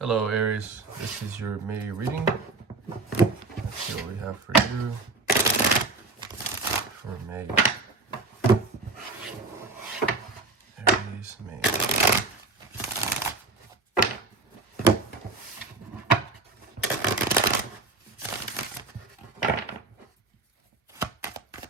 Hello, Aries. This is your May reading. Let's see what we have for you for May. Aries May.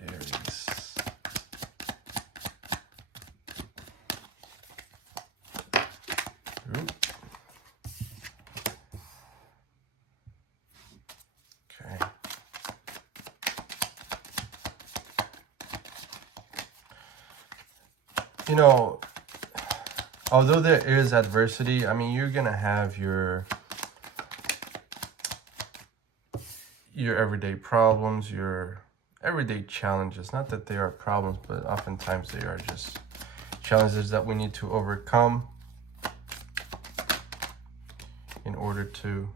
Aries. Ooh. Okay. You know, although there is adversity, I mean, you're gonna have your everyday problems, your everyday challenges. Not that they are problems, but oftentimes they are just challenges that we need to overcome in order to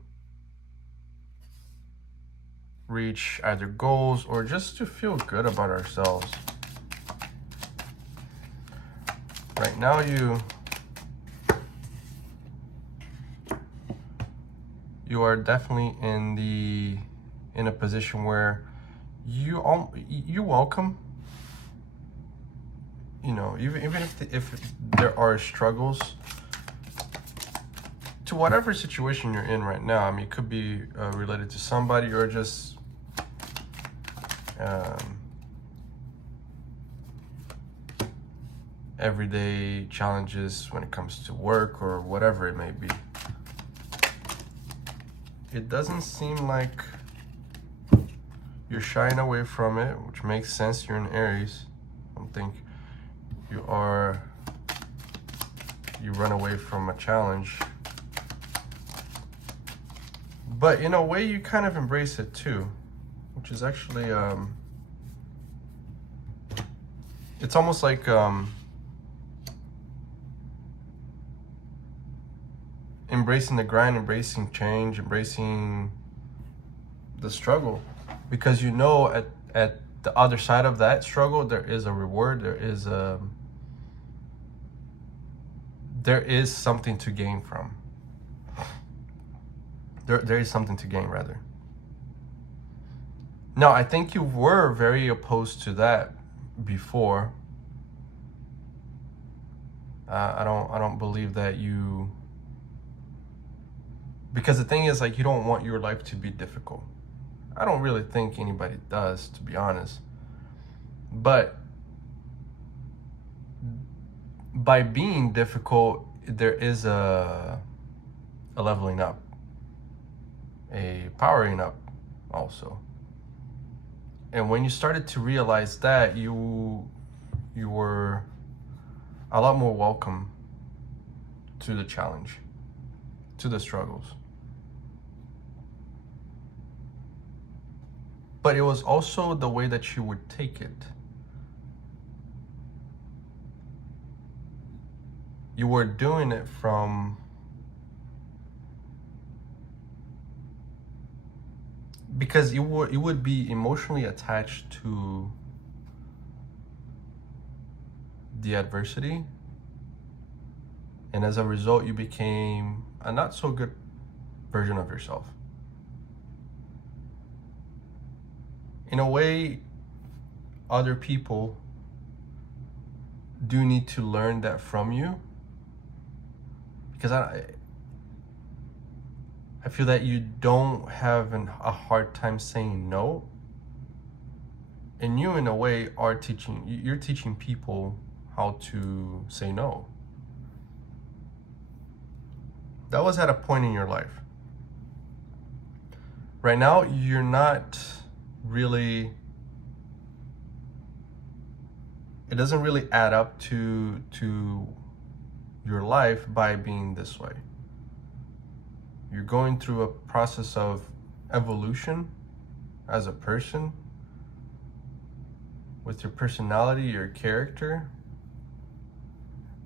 reach either goals or just to feel good about ourselves. Right now you are definitely in a position where you welcome, you know, even if there are struggles to whatever situation you're in right now. I mean, it could be related to somebody or just everyday challenges when it comes to work or whatever it may be. It doesn't seem like you're shying away from it, which makes sense. You're in Aries. I don't think you run away from a challenge. But in a way, you kind of embrace it too, which is actually, it's almost like embracing the grind, embracing change, embracing the struggle, because you know at the other side of that struggle there is a reward, there is something to gain from. There is something to gain, rather. Now, I think you were very opposed to that before. I don't believe that you, because the thing is, like, you don't want your life to be difficult. I don't really think anybody does, to be honest. But by being difficult, there is a leveling up, a powering up also. And when you started to realize that, you were a lot more welcome to the challenge, to the struggles. But it was also the way that you would take it. You were doing it from, because you would be emotionally attached to the adversity, and as a result you became a not so good version of yourself. In a way, other people do need to learn that from you, because I feel that you don't have a hard time saying no, and you in a way are you're teaching people how to say no. That was at a point in your life. Right now, you're not really, it doesn't really add up to your life by being this way. You're going through a process of evolution as a person, with your personality, your character.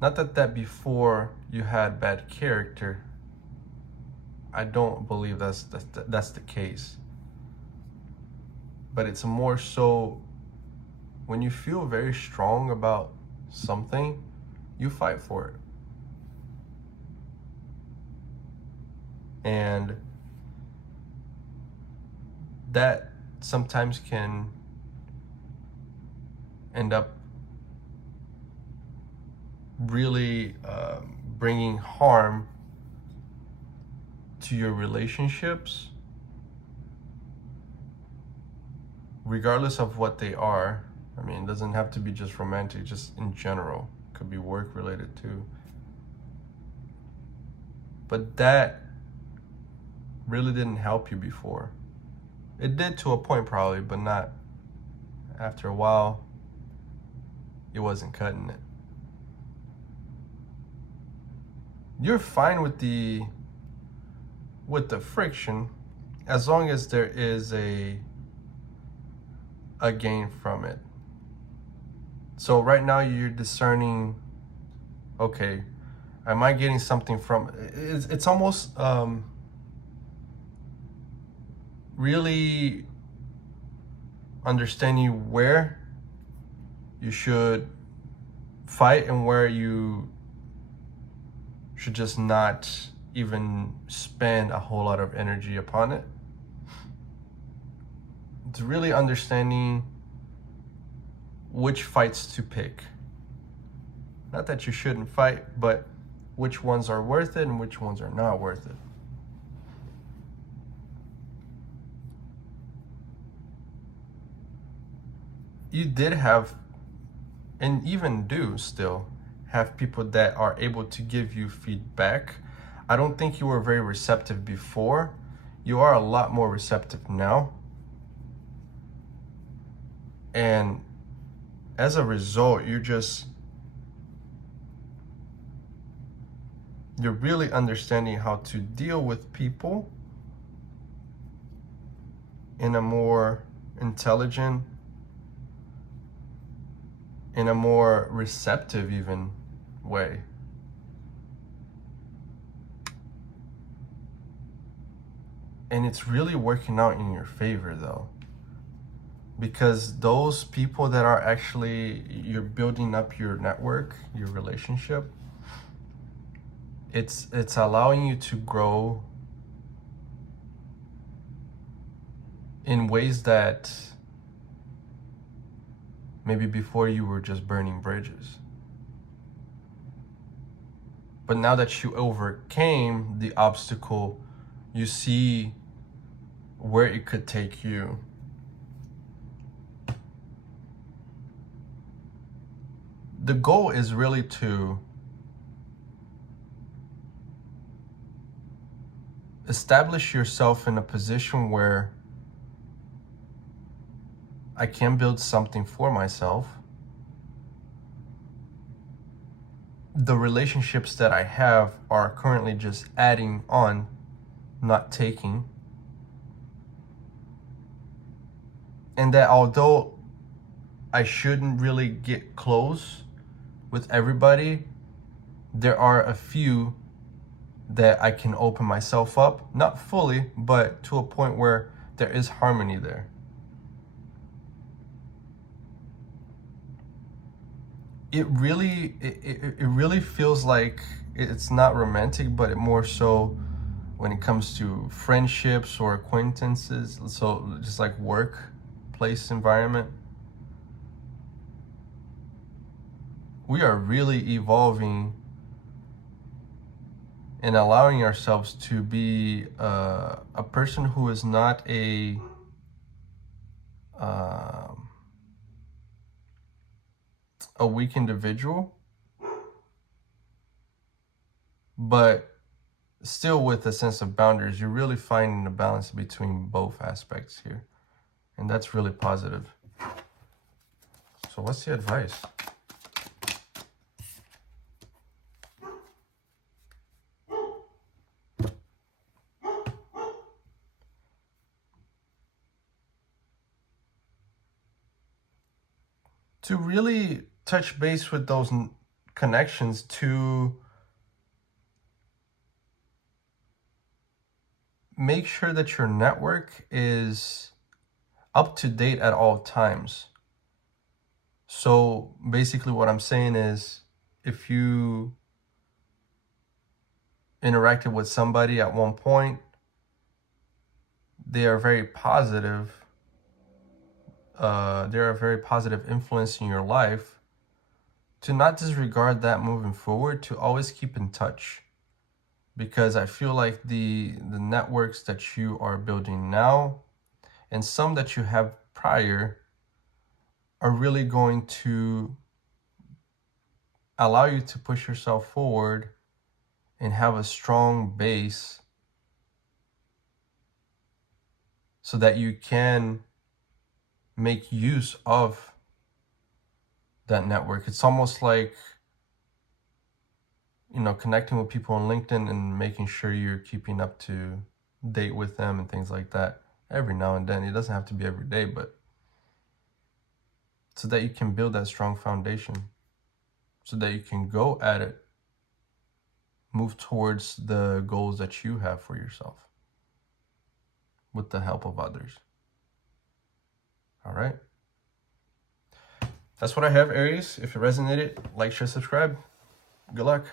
Not that before you had bad character. I don't believe that's the case. But it's more so when you feel very strong about something, you fight for it. And that sometimes can end up really bringing harm to your relationships, regardless of what they are. I mean, it doesn't have to be just romantic, just in general. It could be work related too. But that really didn't help you before. It did to a point probably, but not after a while. It wasn't cutting it. You're fine with the friction as long as there is a gain from it. So right now you're discerning, okay, am I getting something from it? It's almost really understanding where you should fight and where you should just not even spend a whole lot of energy upon it. It's really understanding which fights to pick. Not that you shouldn't fight, but which ones are worth it and which ones are not worth it. You did have, and even do still, have people that are able to give you feedback. I don't think you were very receptive before. You are a lot more receptive now. And as a result, you're really understanding how to deal with people in a more intelligent, in a more receptive even way. And it's really working out in your favor though, because those people that are actually, you're building up your network, your relationship, it's allowing you to grow in ways that maybe before you were just burning bridges. But now that you overcame the obstacle, you see where it could take you. The goal is really to establish yourself in a position where I can build something for myself. The relationships that I have are currently just adding on, not taking. And that although I shouldn't really get close with everybody, there are a few that I can open myself up, not fully, but to a point where there is harmony there. It really feels like it's not romantic, but it more so when it comes to friendships or acquaintances, so just like workplace environment. We are really evolving and allowing ourselves to be a person who is not a weak individual, but still with a sense of boundaries. You're really finding a balance between both aspects here, and that's really positive. So what's the advice? To really touch base with those connections, to make sure that your network is up to date at all times. So basically what I'm saying is, if you interacted with somebody at one point, they are very positive. They're a very positive influence in your life. To not disregard that moving forward, to always keep in touch. Because I feel like the networks that you are building now and some that you have prior are really going to allow you to push yourself forward and have a strong base so that you can make use of that network. It's almost like, connecting with people on LinkedIn and making sure you're keeping up to date with them and things like that every now and then. It doesn't have to be every day, but so that you can build that strong foundation, so that you can go at it, move towards the goals that you have for yourself with the help of others. All right. That's what I have, Aries. If it resonated, like, share, subscribe. Good luck.